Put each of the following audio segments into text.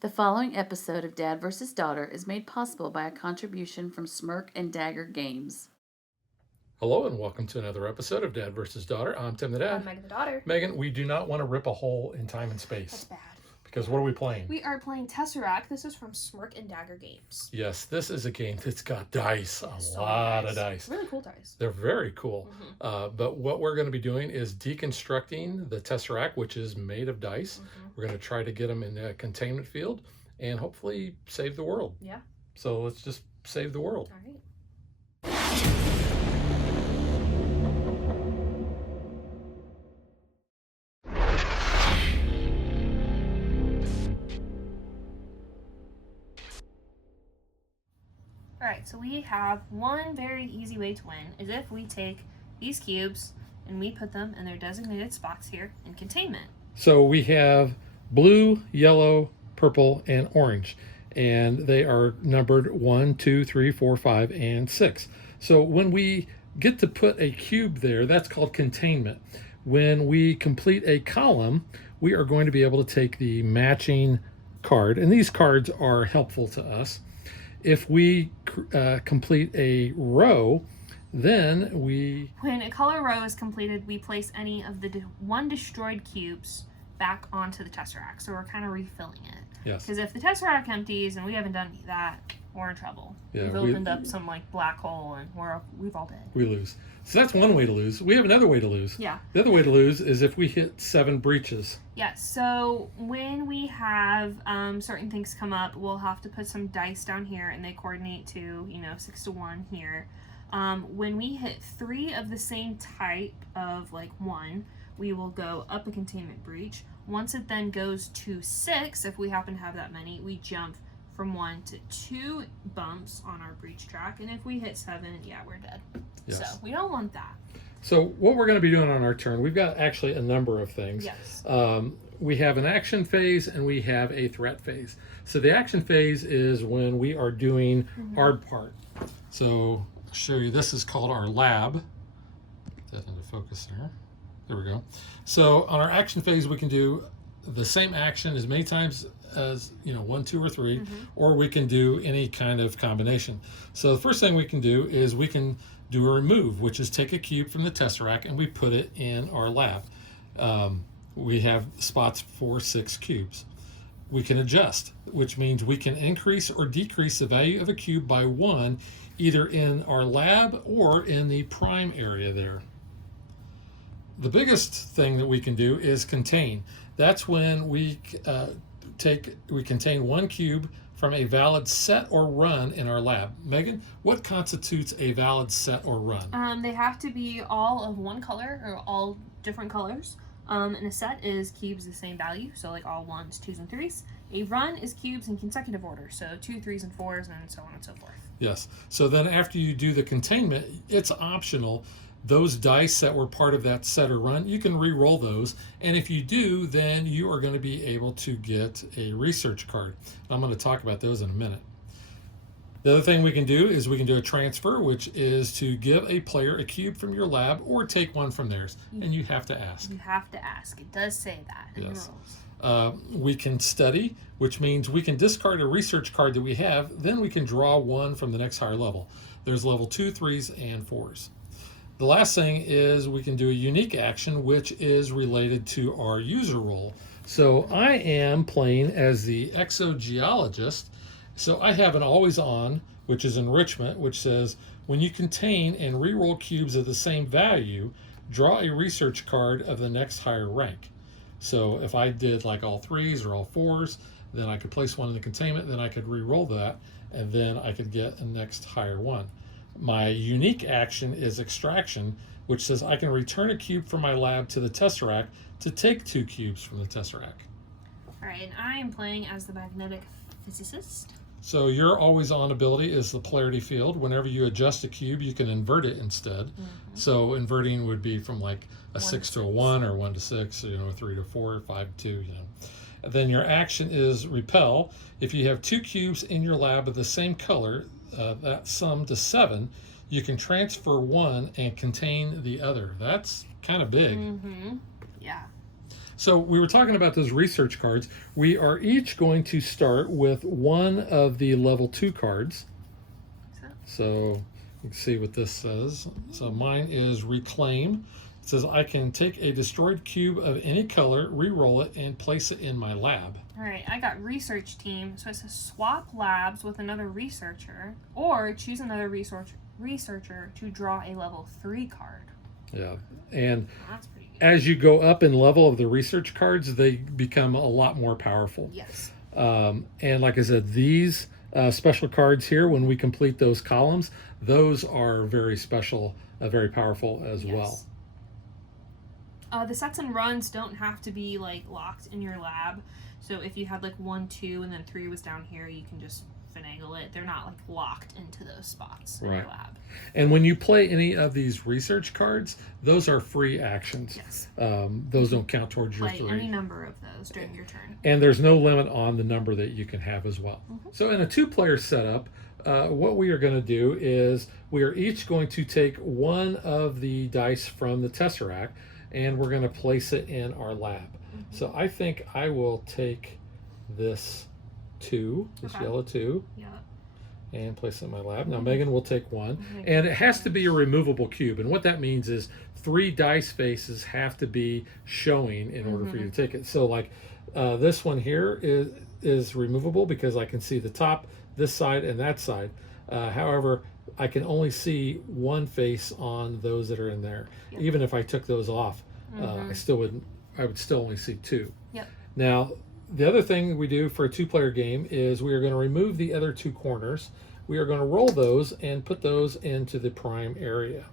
The following episode of Dad vs. Daughter is made possible by a contribution from Smirk and Dagger Games. Hello and welcome to another episode of Dad vs. Daughter. I'm Tim the Dad. I'm Megan the daughter. Megan, we do not want to rip a hole in time and space. That's bad. Because what are we playing? We are playing Tesseract. This is from Smirk and Dagger Games. Yes, this is a game that's got dice, So lot nice. of dice. Really cool dice. They're very cool. But what we're going to be doing is deconstructing the Tesseract, which is made of dice. We're going to try to get them in a containment field and hopefully save the world. Yeah. So let's just save the world. All right. Alright, so we have one very easy way to win, is if we take these cubes and we put them in their designated spots here in containment. So we have blue, yellow, purple, and orange. And they are numbered 1, 2, 3, 4, 5, and 6. So when we get to put a cube there, that's called containment. When we complete a column, we are going to be able to take the matching card. And these cards are helpful to us. If we complete a row, then When a color row is completed, we place any of the one destroyed cubes back onto the Tesseract. So we're kind of refilling it. Yes. Because if the Tesseract empties and we haven't done any of that, we're in trouble. Yeah, we've opened up some like black hole and we've all dead. We lose. So that's one way to lose. We have another way to lose. Yeah. The other way to lose is if we hit 7 breaches. Yeah, so when we have certain things come up, we'll have to put some dice down here and they coordinate to, 6 to 1 here. When we hit 3 of the same type of like 1, we will go up a containment breach. Once it then goes to 6, if we happen to have that many, we jump from 1 to 2 bumps on our breach track. And if we hit 7, yeah, we're dead. Yes. So we don't want that. So what we're going to be doing on our turn, we've got actually a number of things. Yes. We have an action phase and we have a threat phase. So the action phase is when we are doing our part. So I'll show you, this is called our lab. Put that into focus there. There we go. So on our action phase, we can do the same action as many times as 1, 2, or 3, or we can do any kind of combination. So the first thing we can do is we can do a remove, which is take a cube from the Tesseract and we put it in our lab. We have spots for 6 cubes. We can adjust, which means we can increase or decrease the value of a cube by 1, either in our lab or in the prime area there. The biggest thing that we can do is contain. That's when we contain 1 cube from a valid set or run in our lab. Megan, what constitutes a valid set or run? They have to be all of one color or all different colors. And a set is cubes the same value, so like all 1s, 2s, and 3s. A run is cubes in consecutive order, so 2, 3s, and 4s, and so on and so forth. Yes. So then after you do the containment, it's optional. Those dice that were part of that set or run, you can re-roll those. And if you do, then you are going to be able to get a research card. And I'm going to talk about those in a minute. The other thing we can do is we can do a transfer, which is to give a player a cube from your lab or take one from theirs. And you have to ask. You have to ask. It does say that in the rules. We can study, which means we can discard a research card that we have. Then we can draw one from the next higher level. There's level 2, 3s, and 4s. The last thing is we can do a unique action, which is related to our user role. So I am playing as the exogeologist. So I have an always on, which is enrichment, which says when you contain and reroll cubes of the same value, draw a research card of the next higher rank. So if I did like all 3s or all 4s, then I could place one in the containment, then I could re-roll that, and then I could get a next higher one. My unique action is extraction, which says I can return a cube from my lab to the Tesseract to take 2 cubes from the Tesseract. All right, and I am playing as the magnetic physicist. So your always on ability is the polarity field. Whenever you adjust a cube, you can invert it instead. So inverting would be from like a 6 to a 1 or 1 to 6, 3 to 4, 5 to 2, Then your action is repel. If you have 2 cubes in your lab of the same color, that sum to 7, you can transfer one and contain the other. That's kind of big. Yeah. So we were talking about those research cards. We are each going to start with one of the level 2 cards. So you can see what this says. So mine is Reclaim. It says I can take a destroyed cube of any color, re-roll it, and place it in my lab. All right, I got research team. So it says swap labs with another researcher, or choose another researcher to draw a level 3 card. Yeah, and That's pretty good. as you go up in level of the research cards, they become a lot more powerful. Yes. And like I said, these special cards here, when we complete those columns, those are very special, very powerful as well. The sets and runs don't have to be like locked in your lab. So if you had like 1, 2, and then 3 was down here, you can just finagle it. They're not like locked into those spots in your lab. And when you play any of these research cards, those are free actions. Yes. Those don't count towards your Play 3. any number of those during your turn. And there's no limit on the number that you can have as well. So in a 2-player setup, what we are going to do is we are each going to take one of the dice from the Tesseract, and we're going to place it in our lab. So I think I will take this 2, this yellow 2, and place it in my lab. Now Megan will take 1, and it has to be a removable cube. And what that means is 3 dice faces have to be showing in order for you to take it. So like this one here is removable because I can see the top, this side, and that side. However, I can only see 1 face on those that are in there. Even if I took those off, I would still only see 2. Now, the other thing we do for a 2-player game is we are going to remove the other 2 corners. We are going to roll those and put those into the prime area.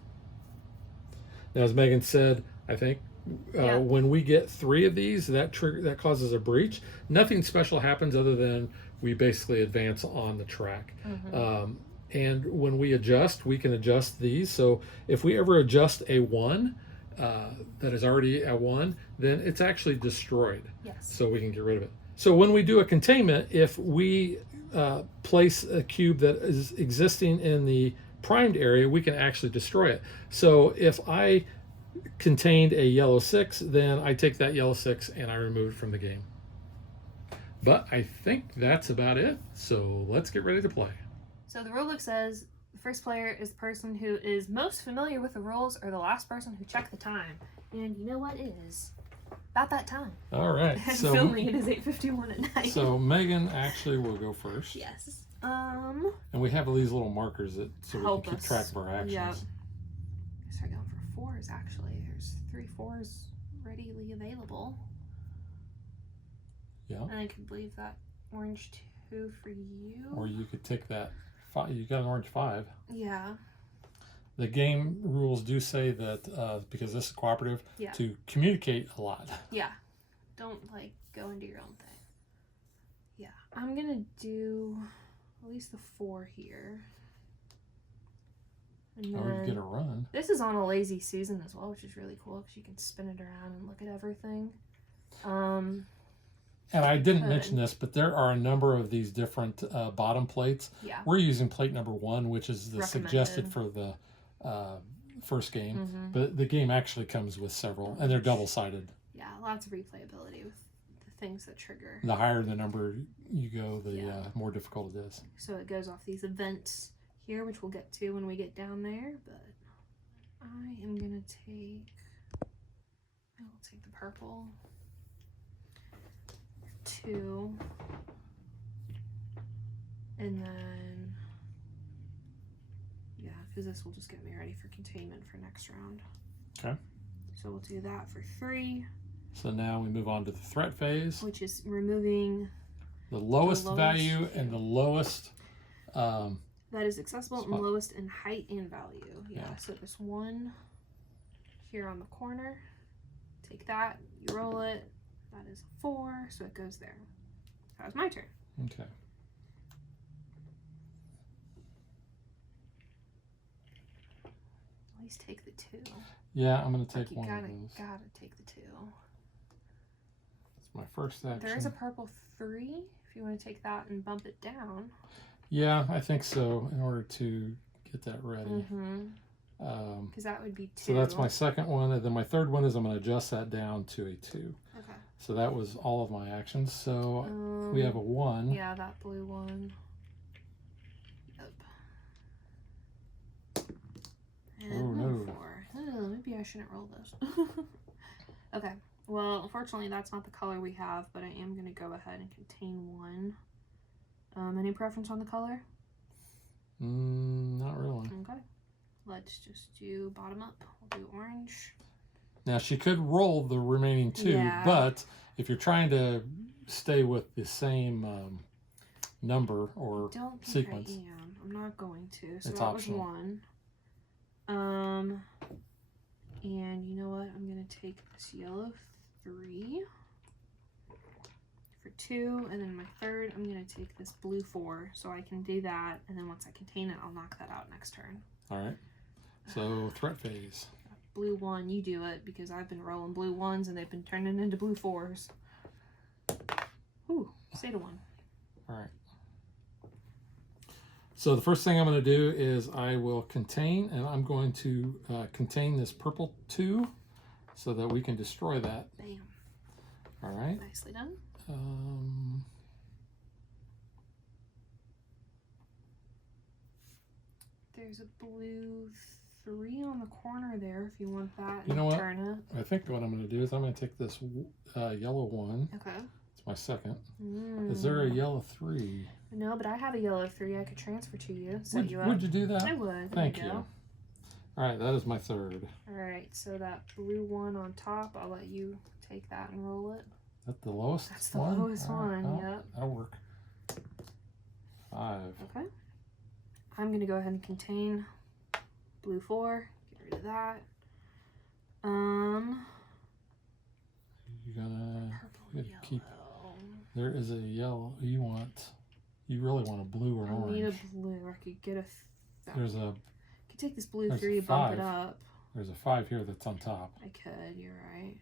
Now, as Megan said, I think when we get 3 of these, that causes a breach. Nothing special happens other than we basically advance on the track. And when we adjust, we can adjust these. So if we ever adjust a 1 that is already a 1, then it's actually destroyed. So we can get rid of it. So when we do a containment, if we place a cube that is existing in the primed area, we can actually destroy it. So if I contained a yellow 6, then I take that yellow 6 and I remove it from the game. But I think that's about it. So let's get ready to play. So the rulebook says the first player is the person who is most familiar with the rules, or the last person who checked the time. And you know what? It is about that time. All right. And So filming, it is 8:51 at night. So Megan actually will go first. Yes. And we have these little markers that so we can keep track of our actions. Yep. I start going for 4s actually. There's 3 4s readily available. Yeah. And I could leave that orange 2 for you. Or you could take that 5. You got an orange 5. Yeah. The game rules do say that because this is cooperative, to communicate a lot. Yeah. Don't like go into your own thing. Yeah. I'm gonna do at least the 4 here. And Or you get a run. This is on a lazy Susan as well, which is really cool because you can spin it around and look at everything. And I didn't mention this, but there are a number of these different bottom plates. Yeah. We're using plate number 1, which is the Recommended. suggested for the first game. But the game actually comes with several, and they're double-sided. Yeah, lots of replayability with the things that trigger. The higher the number you go, the more difficult it is. So it goes off these events here, which we'll get to when we get down there. But I am going to take... I will take the purple. 2. And then... Yeah, because this will just get me ready for containment for next round. Okay. So we'll do that for 3. So now we move on to the threat phase. Which is removing... The lowest value and the lowest... that is accessible and lowest in height and value. Yeah, so there's 1 here on the corner. Take that, you roll it. That is a 4, so it goes there. That was my turn. Okay. At least take the 2. Yeah, I'm going to take you one gotta, of those. Gotta take the 2. It's my first action. There is a purple 3, if you want to take that and bump it down. Yeah, I think so, in order to get that ready. Because that would be 2. So that's my second one, and then my third one is I'm going to adjust that down to a 2. Okay. So that was all of my actions. So we have a 1. Yeah, that blue one. Yep. And Oh, no. 4. Oh, maybe I shouldn't roll this. Okay. Well, unfortunately, that's not the color we have, but I am going to go ahead and contain 1. Any preference on the color? Not really. Okay. Let's just do bottom up. We'll do orange. Now she could roll the remaining 2, Yeah. but if you're trying to stay with the same number or Don't think sequence, I am. I'm not going to. So It's that optional. was 1. And you know what? I'm gonna take this yellow 3 for 2, and then my third, I'm gonna take this blue 4, so I can do that. And then once I contain it, I'll knock that out next turn. all right. So threat phase. Blue 1, you do it because I've been rolling blue 1s and they've been turning into blue 4s. Ooh, stay to 1. All right. So the first thing I'm going to do is I will contain, and I'm going to contain this purple 2 so that we can destroy that. Bam. All right. Nicely done. There's a blue 3 on the corner there if you want that. You know what? Turn it. I think what I'm going to do is I'm going to take this yellow 1. Okay. It's my second. Is there a yellow 3? No, but I have a yellow 3 I could transfer to you. Set you up. Would you do that? I would. Thank There you. go. All right, that is my third. Alright, so that blue 1 on top, I'll let you take that and roll it. Is that the lowest That's the one? lowest All right, one, well, yep. That'll work. 5. Okay. I'm going to go ahead and contain blue 4. Get rid of that. You're gonna Purple, gotta keep. yellow. There is a yellow. You really want a blue or an I need a orange. blue. I could get a. There's a Could take this blue There's 3, bump it 5. up. There's a 5 here that's on top. I could. You're right.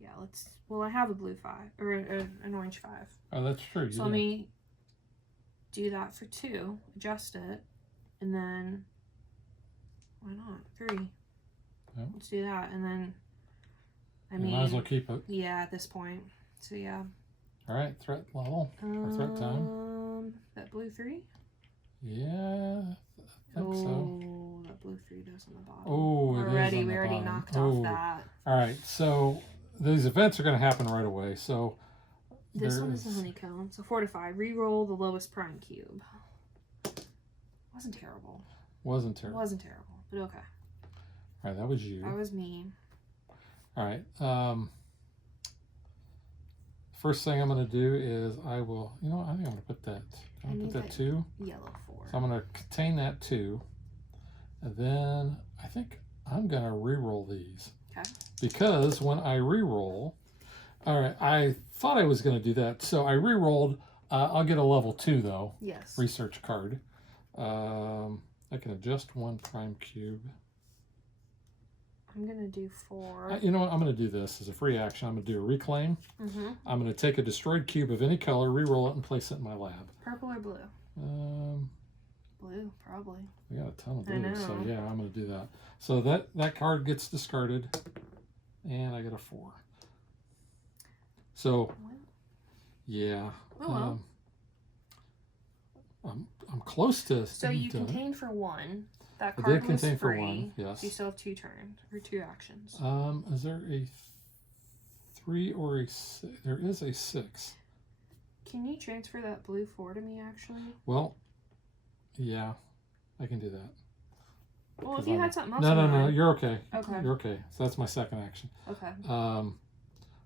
Yeah, let's. Well, I have a blue 5 or an orange 5. Oh, that's true. So let me do that for 2. Adjust it, and then why not 3? Yep. Let's do that, and then. You might as well keep it. Yeah, at this point. So yeah. All right, threat level or threat time. That blue 3. Yeah, I think so. Oh, that blue 3 does on the bottom. Oh, it is already on we the already bottom. knocked Oh. off that. All right, so these events are going to happen right away. So This there one is a honeycomb. So 4 to 5. Reroll the lowest prime cube. Wasn't terrible. Wasn't terrible. Wasn't terrible, but okay. All right, that was you. That was me. All right. First thing I'm going to do is I will. You know, I think I'm going to put that. I'm going to put that 2. Yellow 4. So I'm going to contain that 2, and then I think I'm going to re-roll these. Okay. Because when I re-roll, all right, I thought I was going to do that, so I re-rolled. I'll get a level 2 though. Yes. Research card. I can adjust 1 prime cube. I'm gonna do 4. You know what? I'm going to do this as a free action. I'm going to do a reclaim. Mm-hmm. I'm going to take a destroyed cube of any color, re-roll it, and place it in my lab. Purple or blue? Blue, probably. We got a ton of I blues, so know. yeah, I'm going to do that. So that card gets discarded, and I get a 4. So, What? yeah. Oh well. I'm close to. So you done it. contained for 1. That I card did was contain for free. 1. Yes. So you still have 2 turns or 2 actions. Is there a 3 or a 6? There is a 6. Can you transfer that blue 4 to me, actually? Well, yeah, I can do that. Well, if 'Cause you I'm- had something else. No, in no, mind. you're okay. Okay. You're okay. So that's my second action. Okay.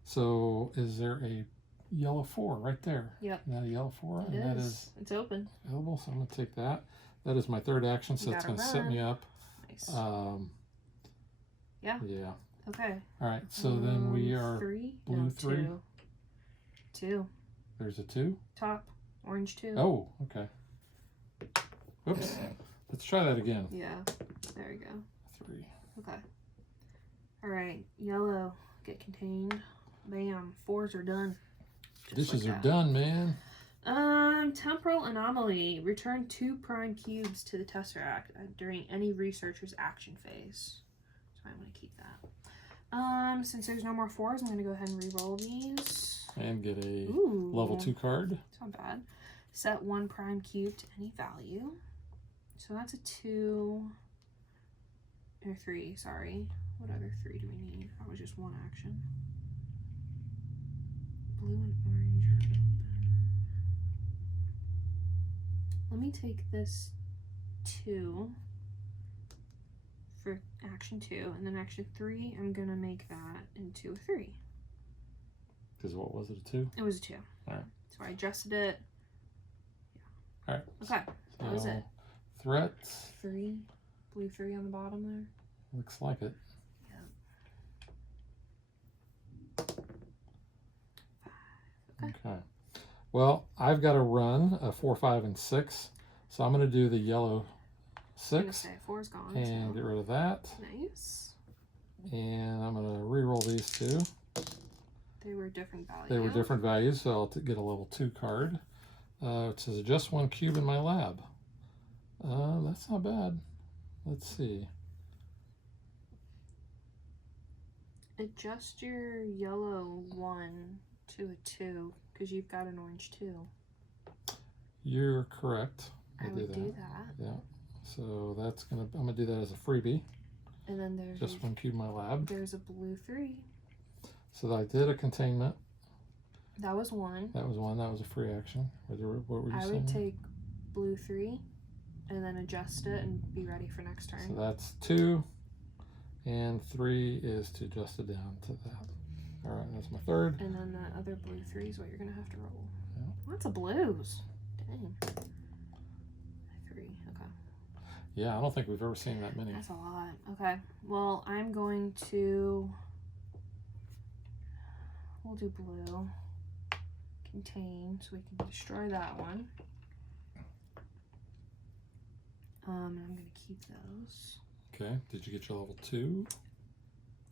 So is there a yellow 4 right there? Yep. Isn't that a yellow 4? It And that is. is It's open. available, so I'm going to take that. That is my third action, so You it's gotta going to set me up. Nice. Yeah. Yeah. Okay. All right, so then we are 3? blue No, 3. 2. 2. There's a 2. Top. Orange 2. Oh, okay. Whoops. Let's try that again. Yeah. There you go. 3. Okay. Alright. Yellow. Get contained. Bam. 4s are done. Just Dishes like are that. done, man. Temporal anomaly. Return 2 prime cubes to the Tesseract during any researcher's action phase. So I'm going to keep that. Since there's no more 4s, I'm going to go ahead and re-roll these. And get a Ooh, level 2 card. it's not bad. Set 1 prime cube to any value. So that's a 2 or 3, sorry. What other 3 do we need? That was just 1 action. Blue and orange are open. Let me take this 2 for action 2, and then action 3, I'm gonna make that into a 3. Because what was it, a 2? It was a 2. Alright. So I adjusted it. Yeah. Alright. Okay, that was it. Threats. 3. Blue 3 on the bottom there. Looks like it. Okay. Well, I've got to run a 4, 5, and 6. So I'm going to do the yellow 6. Say 4's gone. And so. get rid of that. Nice. And I'm going to re-roll these 2. They were different values. They were different values, so I'll get a level 2 card. It says adjust 1 cube in my lab. That's not bad. Let's see. Adjust your yellow 1 to a 2 because you've got an orange 2. You're correct. I would do that. Yeah. So that's I'm gonna do that as a freebie. And then there's just 1 cube in my lab. There's a blue 3. So I did a containment. That was 1. That was 1. That was a free action. What were you saying? I would take blue 3 and then adjust it and be ready for next turn. So that's 2. And 3 is to adjust it down to that. All right, that's my 3rd. And then that other blue 3 is what you're gonna have to roll. Yeah. Lots of blues. Dang. 3. Okay. Yeah, I don't think we've ever seen that many. That's a lot. Okay. Well, I'm going to. We'll do blue. Contain, so we can destroy that one. And I'm gonna keep those. Okay. Did you get your level 2?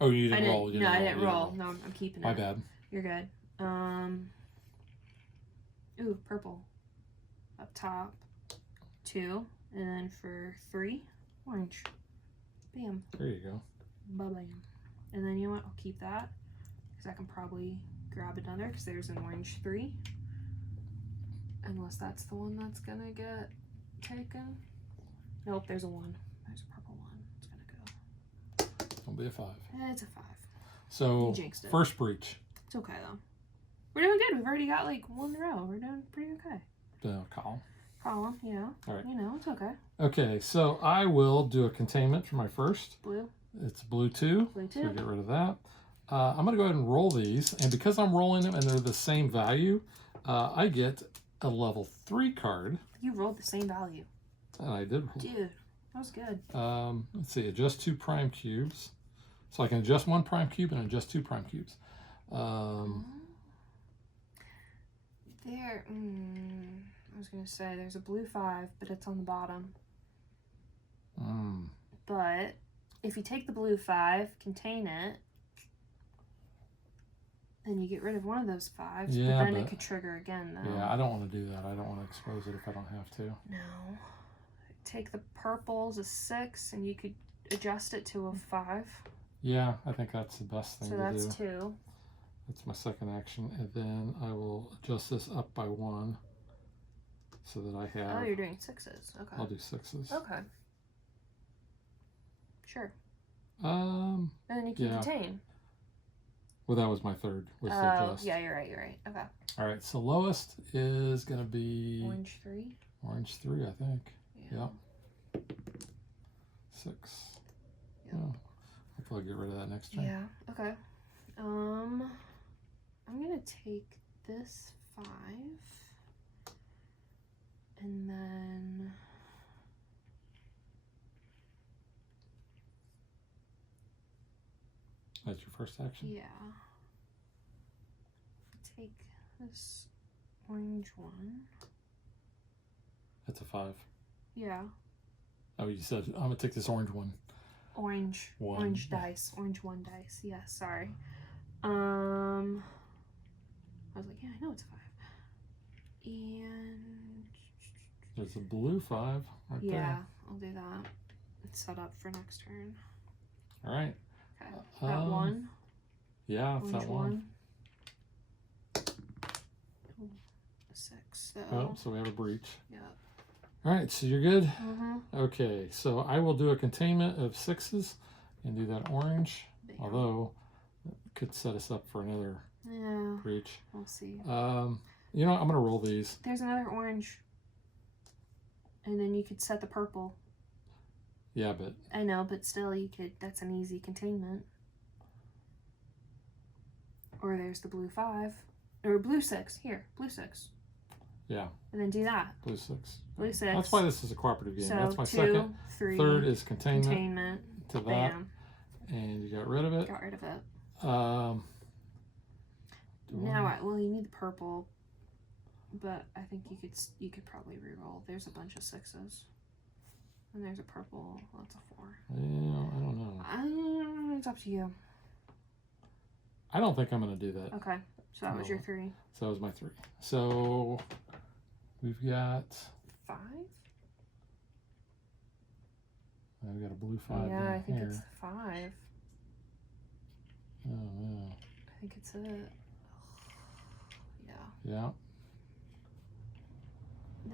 Oh, you didn't roll. No, I didn't roll. No, I'm keeping it. My bad. You're good. Ooh, purple. Up top. 2. And then for 3, orange. Bam. There you go. Ba-bam. And then you know what? I'll keep that. Because I can probably grab another because there's an orange 3. Unless that's the one that's going to get taken. Nope, there's a 1. There's a purple 1. It's going to go. It'll be a 5. It's a 5. So, You jinxed it. first breach. It's okay, though. We're doing good. We've already got like 1 row. We're doing pretty okay. Column. Column, yeah. All right. You know, it's okay. Okay, so I will do a containment for my first. Blue. It's blue 2. Blue 2. So get rid of that. I'm going to go ahead and roll these. And because I'm rolling them and they're the same value, I get a level 3 card. You rolled the same value. And I did roll. Dude, that was good. Let's see, adjust 2 prime cubes. So I can adjust 1 prime cube and adjust 2 prime cubes. There, I was going to say there's a blue 5, but it's on the bottom. But if you take the blue 5, contain it, then you get rid of one of those 5s, Yeah, but then but it could trigger again, though. Yeah, I don't want to do that. I don't want to expose it if I don't have to. No. Take the purples, a 6, and you could adjust it to a 5. Yeah, I think that's the best thing So to that's do. 2. That's my second action, and then I will adjust this up by 1 so that I have. Oh, you're doing 6s. Okay. I'll do 6s. Okay. Sure. Um. And then you can Yeah. contain. Well, that was my third. Was to Oh, adjust. yeah, you're right. You're right. Okay. All right. So lowest is gonna be Orange 3. orange 3, I think. Yeah. Yep. 6. Yep. Oh, I'll probably get rid of that next turn. Yeah. Okay. I'm gonna take this 5, and then That's your first action. yeah, take this orange 1. That's a 5. Yeah. Oh, you said I'm gonna take this orange one. Orange. 1. Orange dice. Orange 1 dice. Yeah. Sorry. I was like, yeah, I know it's a 5. And There's a blue 5 right Yeah, there. I'll do that. It's set up for next turn. All right. Okay. That 1. Yeah, it's that one. 6. So. Oh, so we have a breach. Yep. All right, so you're good? Mm-hmm. Okay, so I will do a containment of 6s and do that orange, although it could set us up for another breach. We'll see. You know, I'm going to roll these. There's another orange. And then you could set the purple. Yeah, but... I know, but still, you could. That's an easy containment. Or there's the blue 5. Or blue 6. Here, blue 6. Yeah. And then do that. Blue 6. Blue 6. That's why this is a cooperative game. So That's my 2, second. 3. Third is containment to that. Bam. And you got rid of it. Got rid of it. Now, well, you need the purple, but I think you could probably re-roll. There's a bunch of 6s, and there's a purple. That's a 4. Yeah, I don't know. It's up to you. I don't think I'm going to do that. Okay, so that was your 3. So that was my 3. So we've got 5. We've got a blue 5. Yeah, I think here. it's the 5. Oh no. I think it's it. Yeah. Yeah.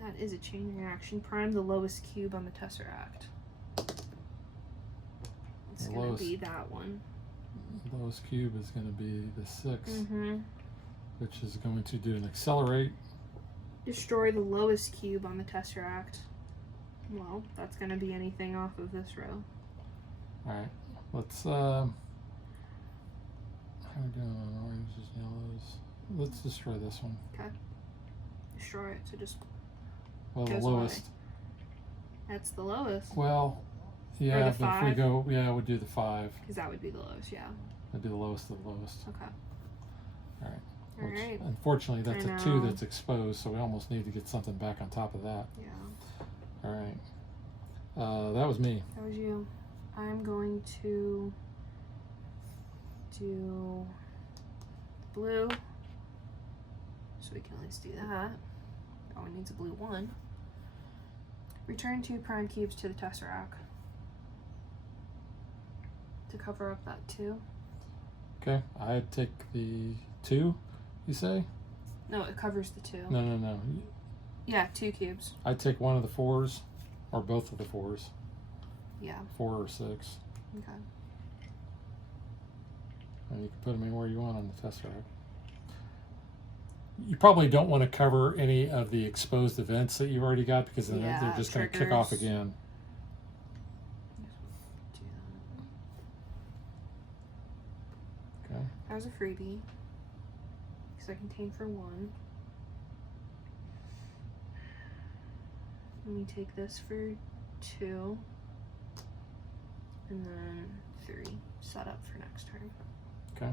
That is a chain reaction. Prime the lowest cube on the Tesseract. It's going to be that one. The lowest cube is going to be the 6, Mm-hmm. which is going to do an accelerate. Destroy the lowest cube on the Tesseract. Well, that's going to be anything off of this row. Alright, let's, how are we doing on oranges, yellows? Let's destroy this one. Okay. Destroy it, so just Well, the goes lowest. away. That's the lowest. Well, yeah, the but if we 5? go, yeah, we'd do the 5. Because that would be the lowest, yeah. That'd be the lowest of the lowest. Okay. Alright. Alright. Unfortunately, that's I a 2 know. that's exposed, so we almost need to get something back on top of that. Yeah. Alright. That was me. That was you. I'm going to do blue. So we can at least do that. That one needs a blue 1. Return 2 prime cubes to the Tesseract. To cover up that 2. Okay, I'd take the 2, you say? No, it covers the 2. No. Yeah, 2 cubes. I'd take one of the 4s, or both of the 4s. Yeah. 4 or 6. Okay. And you can put them anywhere you want on the Tesseract. You probably don't want to cover any of the exposed events that you've already got, because then they're just going to kick off again. Do that. Okay. That was a freebie. Because I contain for 1. Let me take this for 2. And then 3. Set up for next turn. Okay.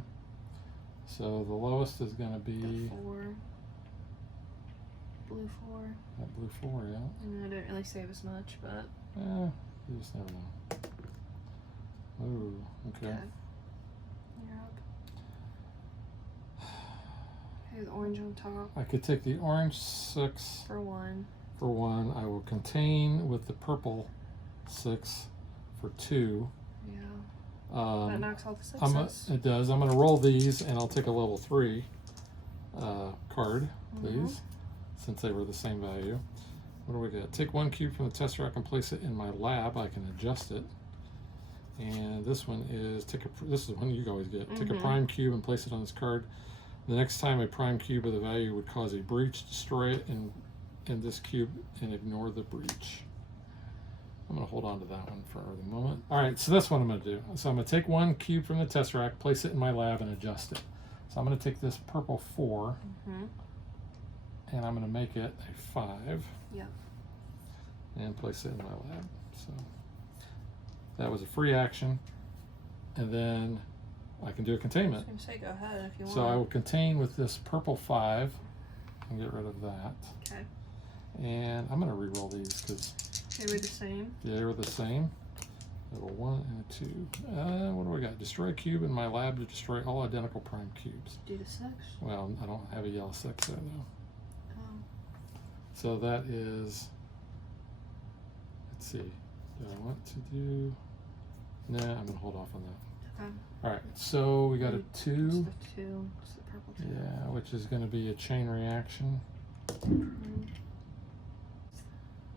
So the lowest is going to be... The 4. Blue 4. That blue 4, yeah. And I don't really save as much, but... Yeah, you just never know. Ooh, okay. You're up. Okay, the orange on top. I could take the orange 6 For 1. for 1. I will contain with the purple 6 for 2. Yeah. That knocks out the 6s. It does. I'm going to roll these, and I'll take a level 3 card, please, since they were the same value. What do we got? Take 1 cube from the Tesseract and place it in my lab. I can adjust it. And this one is this is one you always get. Take a prime cube and place it on this card. The next time a prime cube of the value would cause a breach, destroy it in this cube and ignore the breach. I'm going to hold on to that one for the moment. All right, so that's what I'm going to do. So I'm going to take 1 cube from the Tesseract, place it in my lab, and adjust it. So I'm going to take this purple 4, and I'm going to make it a 5. Yep. And place it in my lab. So that was a free action. And then I can do a containment. I was going to say, go ahead if you want. So I will contain with this purple 5 and get rid of that. Okay. And I'm going to re-roll these because They were the same. they were the same. Level 1 and a 2. What do we got? Destroy a cube in my lab to destroy all identical prime cubes. Do the 6. Well, I don't have a yellow 6 there though. Oh. So that is let's see. Do I want to do? Nah, I'm gonna hold off on that. Okay. All right. So we got a It's 2. the 2. It's the purple 2. Yeah, which is going to be a chain reaction.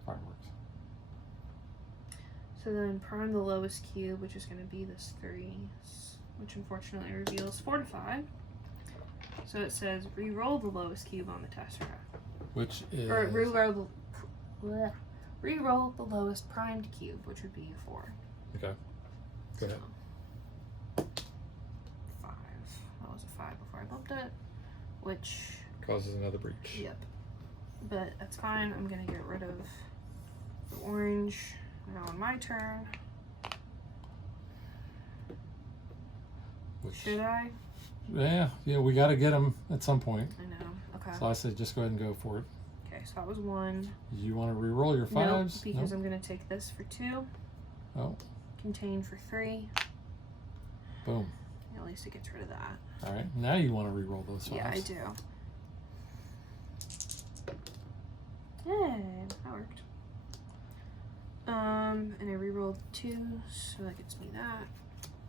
Fireworks. So then prime the lowest cube, which is going to be this 3, which unfortunately reveals 4 to 5. So it says re-roll the lowest cube on the Tesseract. Which is. Or re-roll the lowest primed cube, which would be 4. Okay. Go ahead. 5. That was a 5 before I bumped it, which. Causes another breach. Yep. But that's fine. I'm going to get rid of the orange. Now on my turn. Which, Should I? yeah, we got to get them at some point. I know. Okay. So I said just go ahead and go for it. Okay, so that was 1. You want to re-roll your 5s? Nope, because I'm going to take this for 2. Oh. Contain for 3. Boom. At least it gets rid of that. All right. Now you want to re-roll those 5s. Yeah, I do. Hey, that worked. And I re-rolled 2, so that gets me that.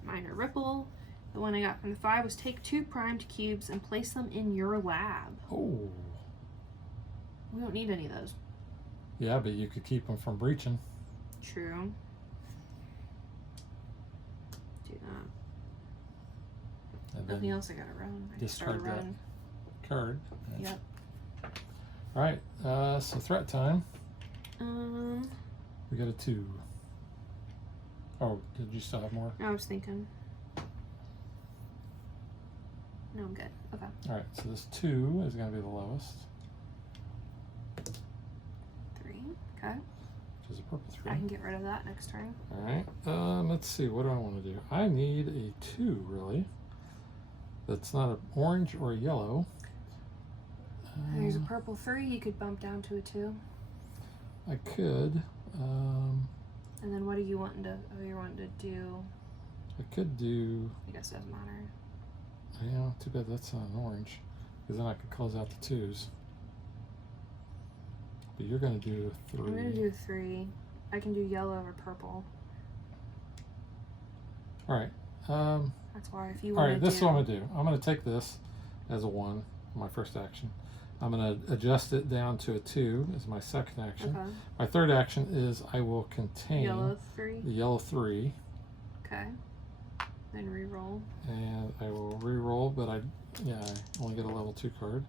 Minor ripple. The one I got from the 5 was take 2 primed cubes and place them in your lab. Oh. We don't need any of those. Yeah, but you could keep them from breaching. True. Do that. And Nothing then else I gotta run. I just start a discard that run. card. Yep. All right. So threat time. We got a 2. Oh, did you still have more? I was thinking. No, I'm good. Okay. All right. So this 2 is going to be the lowest, 3. Okay. which is a purple 3. I can get rid of that next turn. All right. Let's see. What do I want to do? I need a 2, really. That's not an orange or a yellow. There's a purple 3 you could bump down to a 2. I could. And then what are you wanting to? Oh, you're wanting to do? I could do. I guess it doesn't matter. Yeah. Too bad that's not an orange, because then I could close out the 2s. But you're going to do a 3. I'm gonna do 3. I can do yellow or purple. All right. That's why if you All want right. This is what I'm going to do. I'm going to take this as a 1, my first action. I'm going to adjust it down to a 2 as my second action. Okay. My third action is I will contain Yellow 3. the yellow 3, Okay. Then re-roll. and I will re-roll, but I only get a level 2 card,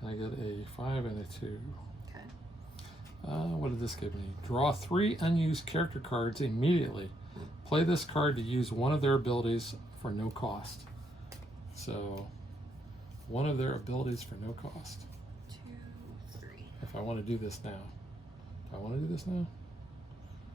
and I get a 5 and a 2. Okay. What did this give me? Draw 3 unused character cards immediately. Play this card to use one of their abilities for no cost. So, one of their abilities for no cost. 2, 3. If I want to do this now. Do I want to do this now?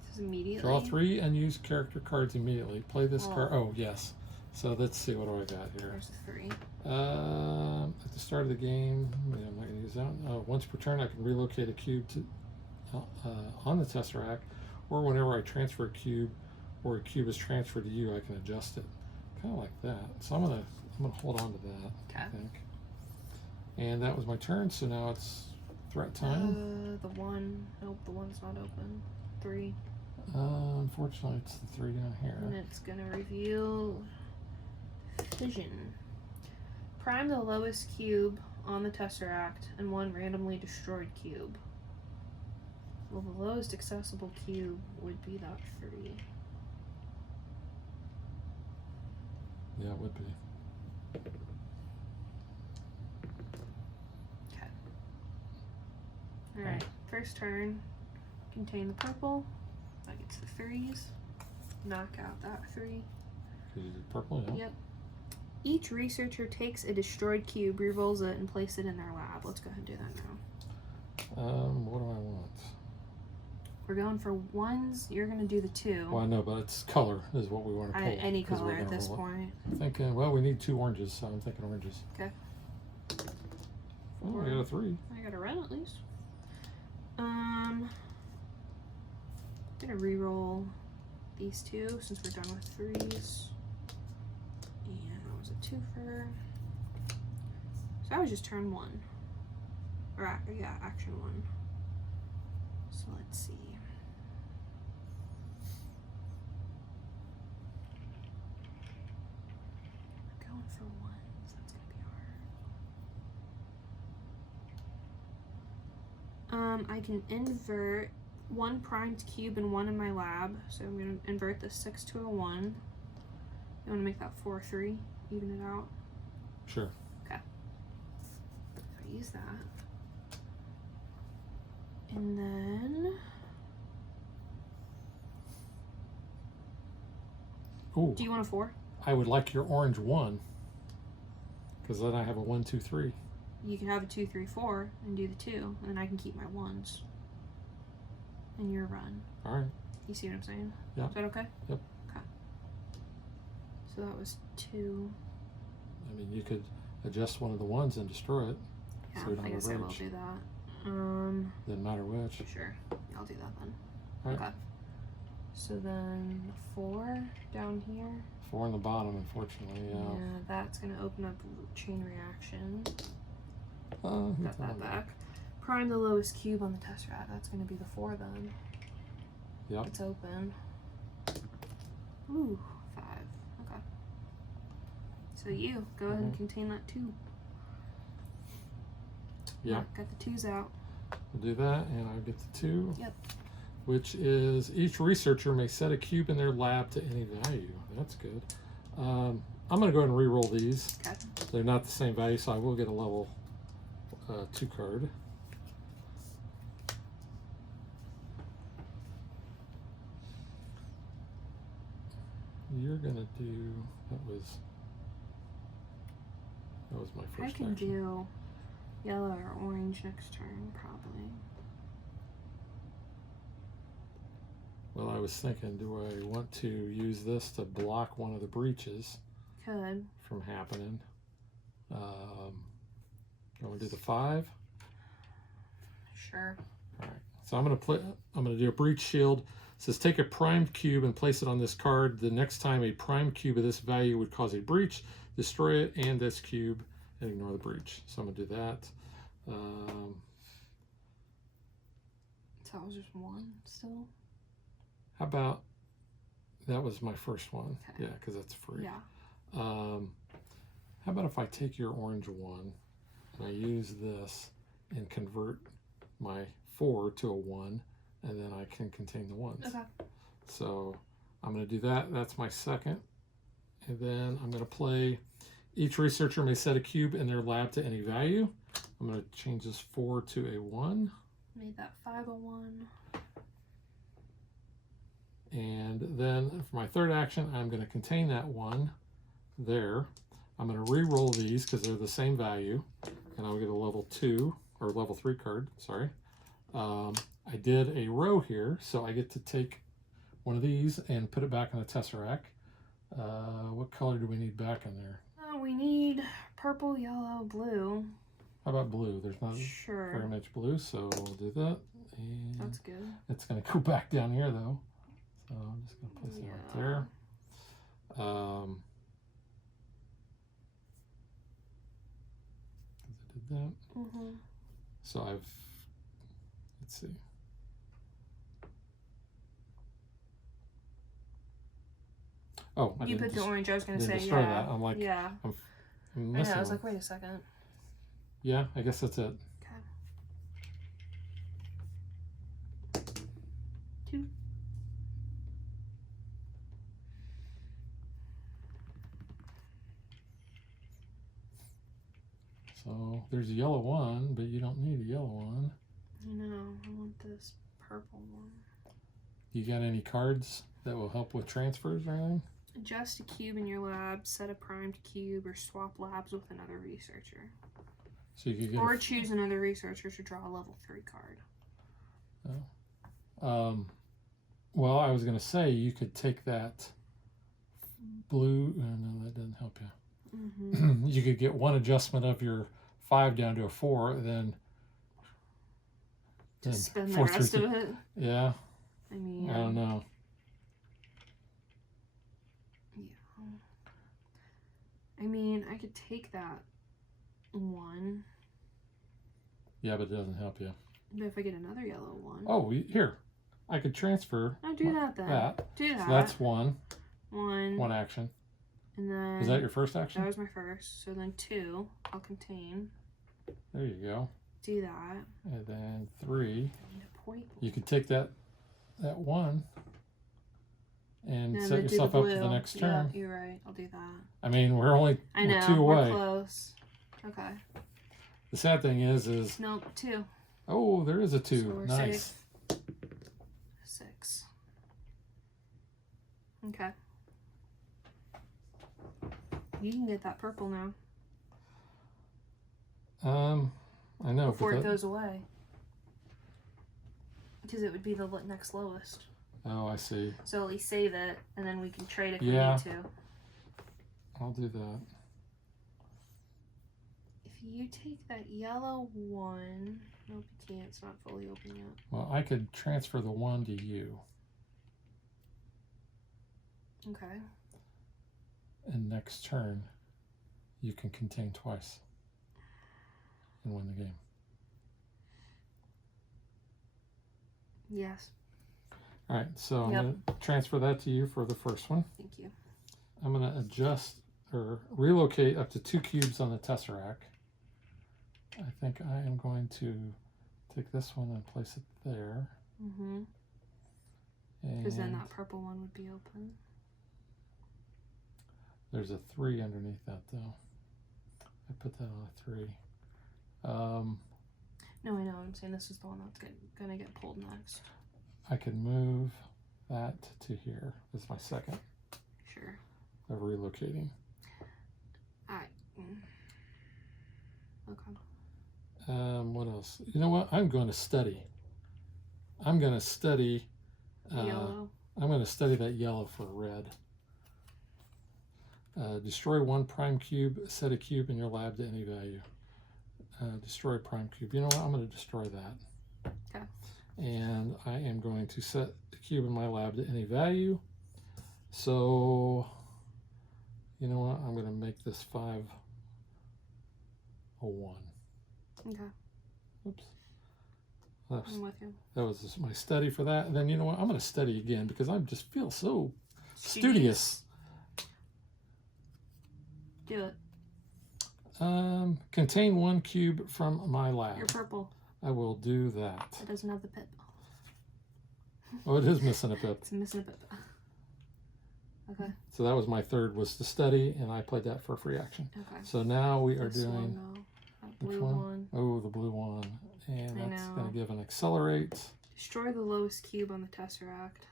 This is immediately. Draw 3 unused character cards immediately. Play this Oh. card. Oh, yes. So let's see. What do I got here? There's the 3. At the start of the game, I'm not going to use that. Once per turn, I can relocate a cube to on the Tesseract, or whenever I transfer a cube, or a cube is transferred to you, I can adjust it. Kind of like that. So I'm gonna hold on to that. Okay. I think. And that was my turn. So now it's threat time. The 1. Nope, the 1's not open. 3. Unfortunately, it's the 3 down here. And it's gonna reveal fission. Prime the lowest cube on the Tesseract and 1 randomly destroyed cube. Well, the lowest accessible cube would be that 3. Yeah, it would be. Okay. Alright, first turn. Contain the purple. That gets the 3s. Knock out that 3. Because you did purple, yeah. Yep. Each researcher takes a destroyed cube, re-rolls it, and places it in their lab. Let's go ahead and do that now. What do I want? We're going for 1s. You're going to do the 2. Well, I know, but it's color is what we want to pull. Any 'cause we're color at gonna this roll it. point. I'm thinking, well, we need 2 oranges, so I'm thinking oranges. Okay. Oh, I got a 3. I got a run at least. I'm gonna re-roll these 2 since we're done with 3s. And that was a 2-fer. So that was just turn 1. Or yeah, action 1. So let's see. for ones. That's gonna be hard. I can invert one primed cube and one in my lab. So I'm gonna invert the 6 to a 1. You wanna make that 4, 3, even it out. Sure. Okay. So I use that. And then Ooh, do you want a 4? I would like your orange 1. Because then I have a 1, 2, 3. You can have a 2, 3, 4 and do the 2, and then I can keep my 1s. And your run. Alright. You see what I'm saying? Yep. Is that okay? Yep. Okay. So that was 2. I mean, you could adjust one of the ones and destroy it. Yeah, so we don't I have guess a I will bridge. do that. Doesn't matter which. Sure. I'll do that then. Alright. Okay. So then 4 down here. 4 on the bottom, unfortunately. Yeah, that's gonna open up chain reaction. Got Got that back. Prime the lowest cube on the Tesseract. That's gonna be the 4 then. Yep. It's open. Ooh, 5. Okay. So you go ahead and contain that 2. Yep. Got the 2s out. We'll do that, and I'll get the 2. Yep. Which is each researcher may set a cube in their lab to any value. That's good. I'm going to go ahead and re-roll these. Okay. They're not the same value, so I will get a level 2 card. You're going to do... That was my first I can action. do yellow or orange next turn, probably. Well, I was thinking, do I want to use this to block one of the breaches Could. from happening? Going to do the 5. Sure. All right. So I'm going to do a breach shield. It says take a primed cube and place it on this card. The next time a primed cube of this value would cause a breach, destroy it and this cube and ignore the breach. So I'm going to do that. So that was just 1 still? How about that was my first one? Okay. Yeah, because that's free. Yeah. How about if I take your orange 1 and I use this and convert my 4 to a 1, and then I can contain the 1s. Okay. So I'm going to do that. That's my second. And then I'm going to play each researcher may set a cube in their lab to any value. I'm going to change this 4 to a 1. Made that 5 a 1. And then for my third action, I'm going to contain that 1 there. I'm going to re-roll these because they're the same value, and I'll get a level 2 or level 3 card. Sorry. I did a row here, so I get to take one of these and put it back in the Tesseract. What color do we need back in there? We need purple, yellow, blue. How about blue? There's not Sure. very much blue, so we'll do that. And That's good. it's going to go back down here, though. So I'm just going to place it right there. I did that. So let's see. Oh, I You didn't put the orange. I was going to didn't say, destroy yeah. that. I'm like, yeah. I'm I know. missing I was one. like, wait a second. Yeah, I guess that's it. Okay. 2. So there's a yellow 1, but you don't need a yellow 1. I know. I want this purple one. You got any cards that will help with transfers or anything? Adjust a cube in your lab, set a primed cube, or swap labs with another researcher. So you could get Or choose another researcher to draw a level 3 card. well, I was going to say you could take that blue. No, that doesn't help you. You could get one adjustment of your 5 down to a 4, then Just spend the 4, rest 3, of it. Yeah, I mean, I don't know. yeah. I mean, I could take that 1, Yeah, but it doesn't help you. but if I get another yellow 1. Oh, here. I could transfer No, do that then. that. Do that. So that's 1 1. action. And then... Is that your first action? That was my first. So then 2, I'll contain. There you go. Do that. And then 3. I need a point. You could take that 1 and then set do yourself the up for the blue. next turn. Yeah, you're right. I'll do that. I mean, we're only I know. 2 We're away. close. Okay. The sad thing is Nope, 2. oh, there is a 2. So we're Nice. safe. 6. Okay. You can get that purple now I know. before but it goes away. Because it would be the next lowest. Oh, I see. So at least save it, and then we can trade if Yeah. we need to. I'll do that. If you take that yellow 1... Nope, you can't. It's not fully open yet. Well, I could transfer the 1 to you. Okay. And next turn, you can contain twice and win the game. Yes. All right, so I'm Yep. going to transfer that to you for the first one. Thank you. I'm going to adjust or relocate up to 2 cubes on the Tesseract. I think I am going to take this one and place it there. Mm-hmm. Because then that purple one would be open. There's a 3 underneath that, though. I put that on a 3. No, I know. I'm saying this is the one that's going to get pulled next. I could move that to here. This is my second Sure. of relocating. Okay. What else? You know what? I'm going to study. I'm going to study. Yellow. I'm going to study that yellow for red. Destroy 1 prime cube. Set a cube in your lab to any value. Destroy prime cube. You know what? I'm going to destroy that. Okay. And I am going to set the cube in my lab to any value. So, you know what? I'm going to make this 5 a 1. Okay. Oops. I'm with you. That was just my study for that. And then, you know what? I'm going to study again because I just feel so studious. Do it. Contain 1 cube from my lab. You're purple. I will do that. It doesn't have the pip. Oh, it is missing a pip. It's missing a pip. Okay. So that was my third, was to study, and I played that for a free action. Okay. So now we are This doing one, though. That which blue one? one. Oh, the blue one, and I that's know. going to give an accelerate. Destroy the lowest cube on the Tesseract.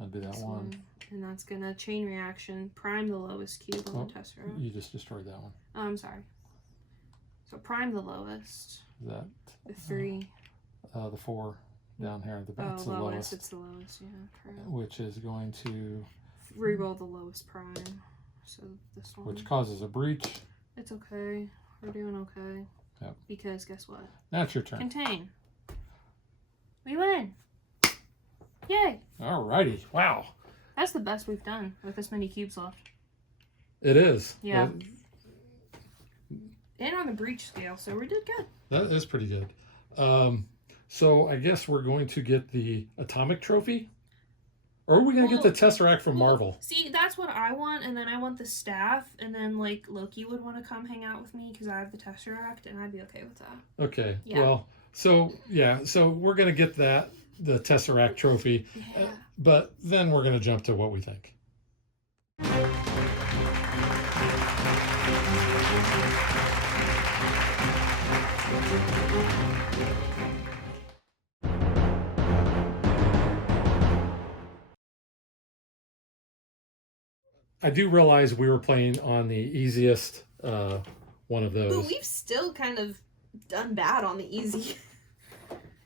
I'll do that This one. And that's going to chain reaction. Prime the lowest cube on Oh, the Tesseract. You just destroyed that one. Oh, I'm sorry. So prime the lowest. Is that The 3. the 4 down here at the back? Oh, It's the lowest. lowest, It's the lowest. Yeah, correct. which is going to, Reroll the lowest prime. So this one. which causes a breach. It's okay. We're doing okay. Yep. Because guess what? Now it's your turn. Contain. We win. Yay. Alrighty. Wow. That's the best we've done with this many cubes left. It is. Yeah. And on the breach scale, so we did good. That is pretty good. So I guess we're going to get the atomic trophy, or are we going to get the Tesseract from Marvel? See, that's what I want, and then I want the staff, and then like Loki would want to come hang out with me because I have the Tesseract, and I'd be okay with that. Okay. Yeah. Well, so we're going to get the Tesseract trophy, Yeah. but then we're going to jump to what we think. I do realize we were playing on the easiest one of those. But we've still kind of done bad on the easy.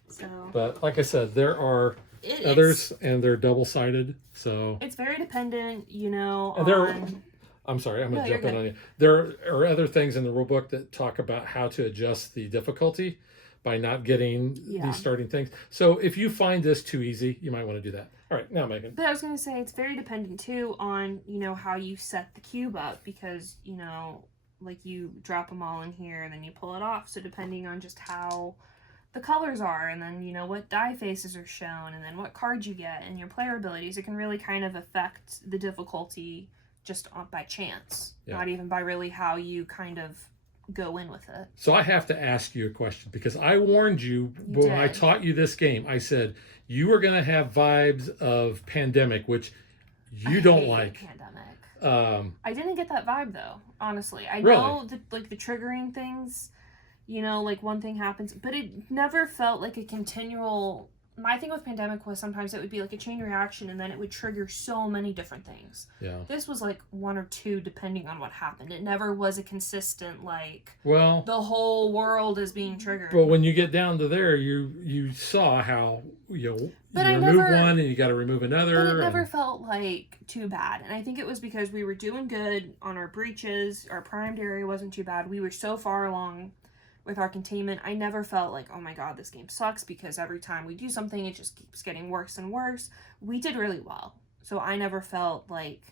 So. But like I said, there are It's others, and they're double-sided. So very dependent, you know, And there- on... I'm sorry, I'm going No, to you're jump in good. on you. There are other things in the rule book that talk about how to adjust the difficulty by not getting Yeah. these starting things. So if you find this too easy, you might want to do that. All right, now Megan. But I was going to say, it's very dependent, too, on, you know, how you set the cube up. Because, you know, like you drop them all in here and then you pull it off. So depending on just how the colors are, and then, you know, what die faces are shown, and then what cards you get, and your player abilities, it can really kind of affect the difficulty just by chance, Yeah. not even by really how you kind of go in with it. So I have to ask you a question because I warned you You when I did. taught you this game. I said you are going to have vibes of Pandemic, which you don't hate like. Pandemic. I didn't get that vibe though, honestly. I Really? know that like the triggering things, you know, like one thing happens, but it never felt like a continual. My thing with Pandemic was sometimes it would be like a chain reaction and then it would trigger so many different things. Yeah. This was like one or two depending on what happened. It never was a consistent like Well, the whole world is being triggered. but when you get down to there, you saw how you But you I remove never- one and you got to remove another. But it never and- felt like too bad. And I think it was because we were doing good on our breaches. Our primed area wasn't too bad. We were so far along with our containment. I never felt like, oh my god, this game sucks, because every time we do something, it just keeps getting worse and worse. We did really well. So I never felt like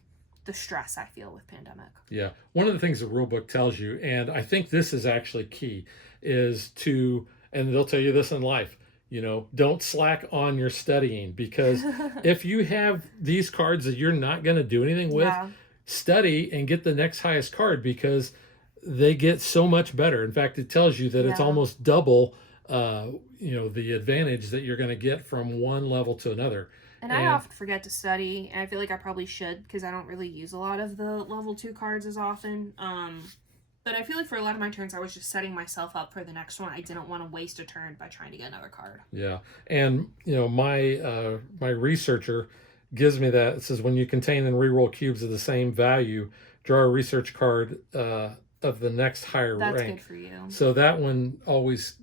the stress I feel with Pandemic. Yeah. One of the things the rule book tells you, and I think this is actually key, is to, and they'll tell you this in life, don't slack on your studying, because if you have these cards that you're not going to do anything with, Yeah. study and get the next highest card, because they get so much better. In fact, it tells you that it's Yeah. almost double, the advantage that you're going to get from one level to another. And I often forget to study, and I feel like I probably should, because I don't really use a lot of the level 2 cards as often. But I feel like for a lot of my turns, I was just setting myself up for the next one. I didn't want to waste a turn by trying to get another card. Yeah, and my researcher gives me that. It says when you contain and reroll cubes of the same value, draw a research card of the next higher That's rank. good for you. So that one always,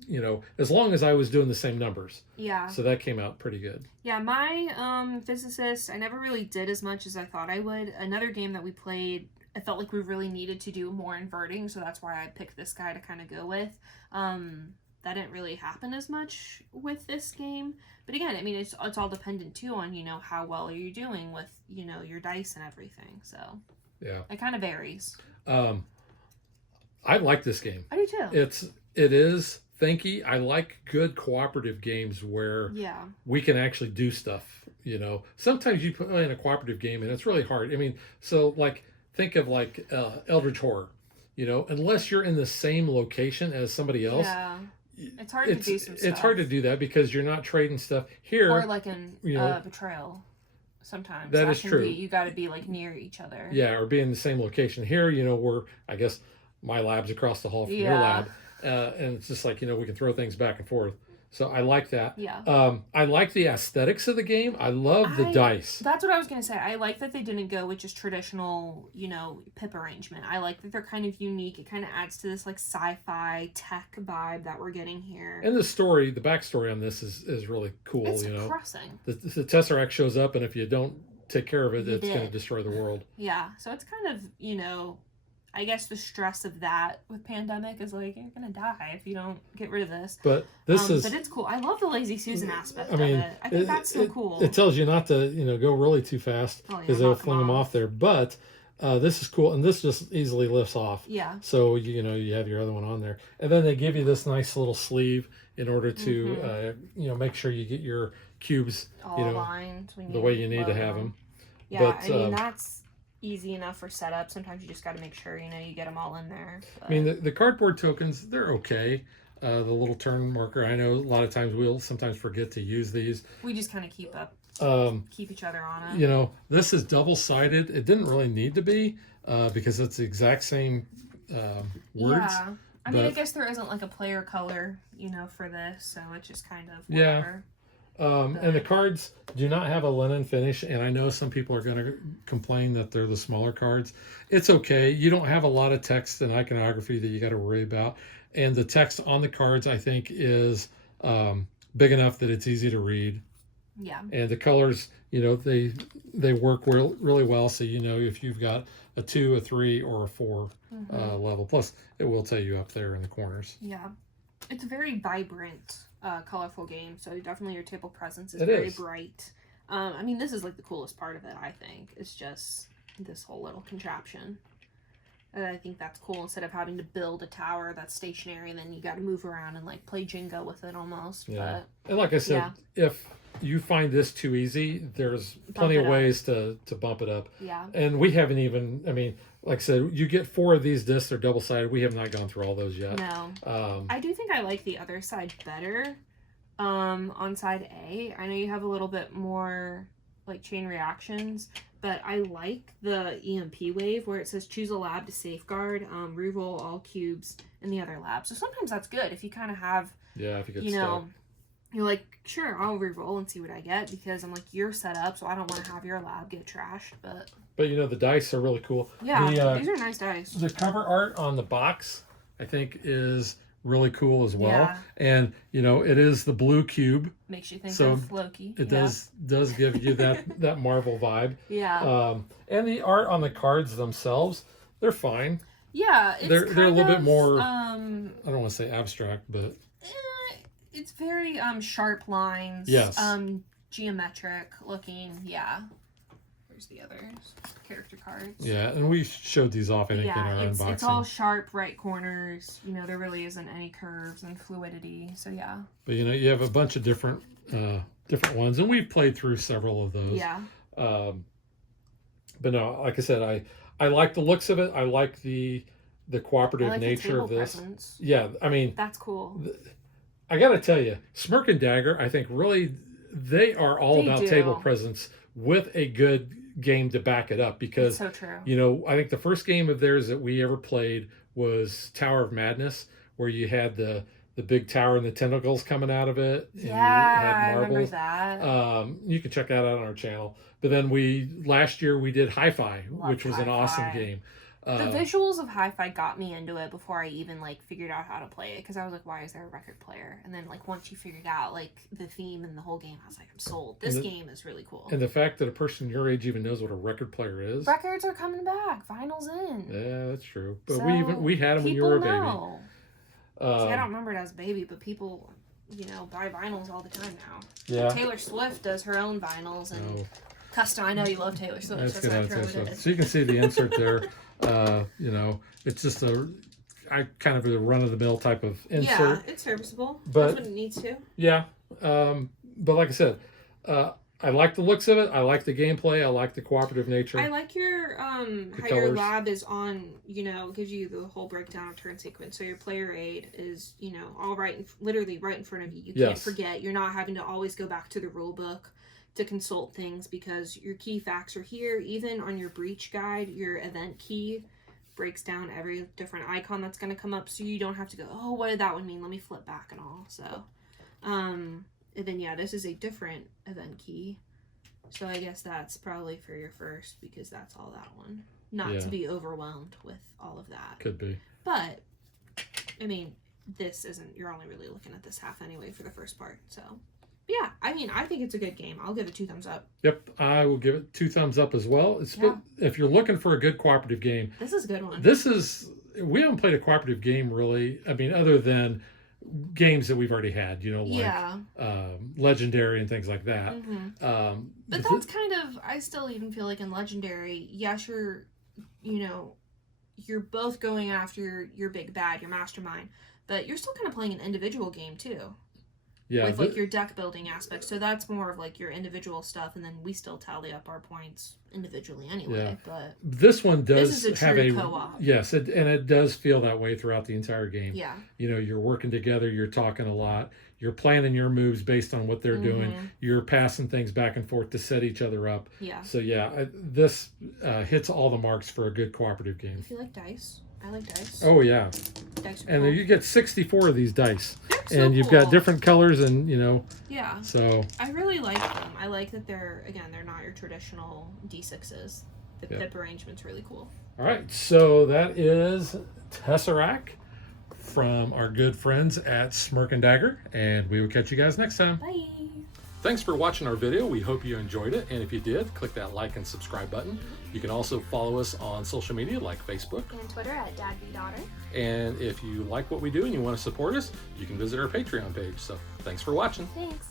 as long as I was doing the same numbers. Yeah. So that came out pretty good. Yeah, my physicist, I never really did as much as I thought I would. Another game that we played, I felt like we really needed to do more inverting, so that's why I picked this guy to kind of go with. That didn't really happen as much with this game. But again, I mean, it's all dependent too on, how well are you doing with, your dice and everything. So Yeah. it kind of varies. I like this game. I do too. It is thinky. I like good cooperative games where Yeah. we can actually do stuff. Sometimes you play in a cooperative game and it's really hard. I mean, so like think of like Eldritch Horror. Unless you're in the same location as somebody else, Yeah. It's hard to do some stuff. It's hard to do that because you're not trading stuff here. Or like in Betrayal. Sometimes that is true. You got to be like near each other. Yeah, or be in the same location. Here, we're, I guess my lab's across the hall from your lab, and it's just like we can throw things back and forth. So I like that. Yeah. I like the aesthetics of the game. I love the dice. That's what I was gonna say. I like that they didn't go with just traditional, pip arrangement. I like that they're kind of unique. It kind of adds to this like sci-fi tech vibe that we're getting here. And the story, the backstory on this is really cool. It's depressing. The Tesseract shows up, and if you don't take care of it, it's going to destroy the world. Yeah. So it's kind of I guess the stress of that with Pandemic is like, you're gonna die if you don't get rid of this. But this is. But it's cool. I love the Lazy Susan aspect of it. I think that's so cool. It tells you not to, go really too fast because they'll fling them off there. But this is cool, and this just easily lifts off. Yeah. So you have your other one on there, and then they give you this nice little sleeve in order to make sure you get your cubes all aligned the way you need to have them. Yeah, but, I mean that's easy enough for setup. Sometimes you just got to make sure you get them all in there. But... I mean the cardboard tokens, they're okay. The little turn marker, I know a lot of times we'll sometimes forget to use these. We just kind of keep each other on it. This is double-sided. It didn't really need to be because it's the exact same words. Yeah. I mean, I guess there isn't like a player color, for this, so it's just kind of whatever. And the cards do not have a linen finish, and I know some people are going to complain that they're the smaller cards. It's okay. You don't have a lot of text and iconography that you got to worry about, and the text on the cards, I think, is big enough that it's easy to read. Yeah. And the colors, they work really well, so if you've got a 2, a 3, or a 4 level. Plus, it will tell you up there in the corners. Yeah. It's a very vibrant, colorful game, so definitely your table presence is very bright. I mean, this is like the coolest part of it, I think. It's just this whole little contraption. I think that's cool instead of having to build a tower that's stationary and then you got to move around and like play Jenga with it almost. Yeah. But And like I said, if you find this too easy, there's plenty of ways to bump it up. yeah. And we haven't even, I mean, like I said, you get 4 of these discs. They're double-sided. We have not gone through all those yet. No. I do think I like the other side better. On side A, I know you have a little bit more like chain reactions, but I like the EMP wave where it says choose a lab to safeguard, reroll all cubes in the other lab. So sometimes that's good if you kind of have, if you get you stuck. know, you're like, sure, I'll reroll and see what I get because I'm like, you're set up, so I don't want to have your lab get trashed. But you know, the dice are really cool. Yeah, these are nice dice. The cover art on the box, I think, is really cool as well. Yeah. And you know, it is the blue cube. Makes you think So of Loki. It does give you that Marvel vibe. Yeah. And the art on the cards themselves, they're fine. Yeah, it's they're a little bit more. I don't want to say abstract, but it's very sharp lines. Yes. Geometric looking. Yeah. Where's the others? Character cards. Yeah, and we showed these off, I think, in our unboxing. It's all sharp right corners. You know, there really isn't any curves and fluidity. So yeah. But you know, you have a bunch of different ones, and we've played through several of those. Yeah. But no, like I said, I like the looks of it. I like the cooperative nature of this. Presence. Yeah, I mean, that's cool. I got to tell you, Smirk and Dagger, I think really they are all about table presence with a good game to back it up, because so true. You know, I think the first game of theirs that we ever played was Tower of Madness, where you had the big tower and the tentacles coming out of it. And Yeah, you had I marbles. remember that. You can check that out on our channel. But then last year we did Hi-Fi, which was an awesome game. The visuals of Hi-Fi got me into it before I even like figured out how to play it, because I was like, why is there a record player? And then like once you figured out like the theme and the whole game, I was like, I'm sold. This game is really cool. And the fact that a person your age even knows what a record player is. Records are coming back. Vinyl's in. Yeah, that's true. But so we had them when you were a baby. See, I don't remember it as a baby, but people, you know, buy vinyls all the time now. Yeah. Taylor Swift does her own vinyls and custom. I know you love Taylor Swift. That's That's good. what I throw it in. So you can see the insert there. You know, it's just kind of a run-of-the-mill type of insert. Yeah, it's serviceable. But that's what it needs to. Yeah. But like I said, I like the looks of it. I like the gameplay. I like the cooperative nature. I like your how colors. your lab is on, you know, gives you the whole breakdown of turn sequence. So your player aid is, you know, all literally right in front of you. You can't forget. You're not having to always go back to the rule book to consult things, because your key facts are here. Even on your breach guide, your event key breaks down every different icon that's going to come up, so you don't have to go, oh, what did that one mean? Let me flip back and all. So, and then this is a different event key. So I guess that's probably for your first, because that's all that one. Not to be overwhelmed with all of that. Could be. But, I mean, this isn't, you're only really looking at this half anyway for the first part, so. Yeah, I mean, I think it's a good game. I'll give it 2 thumbs up. Yep, I will give it 2 thumbs up as well. If you're looking for a good cooperative game, this is a good one. We haven't played a cooperative game really. I mean, other than games that we've already had, you know, like Legendary and things like that. Mm-hmm. But that's kind of, I still even feel like in Legendary, yes, you're both going after your big bad, your mastermind, but you're still kind of playing an individual game too. Yeah, with like your deck building aspect. So that's more of like your individual stuff, and then we still tally up our points individually anyway. But this one does have a co-op. Yes, and it does feel that way throughout the entire game. Yeah. You know, you're working together, you're talking a lot, you're planning your moves based on what they're doing, you're passing things back and forth to set each other up. Yeah. So this hits all the marks for a good cooperative game. If you like dice, I like dice. Oh yeah. Dice are and cool. you get 64 of these dice. So and you've got different colors, and you know. Yeah. So I really like them. I like that they're not your traditional D6s. The pip arrangement's really cool. All right, so that is Tesseract from our good friends at Smirk and Dagger, and we will catch you guys next time. Bye. Thanks for watching our video. We hope you enjoyed it, and if you did, click that like and subscribe button. You can also follow us on social media like Facebook and Twitter at DadBeDaughter. And if you like what we do and you want to support us, you can visit our Patreon page. So thanks for watching. Thanks.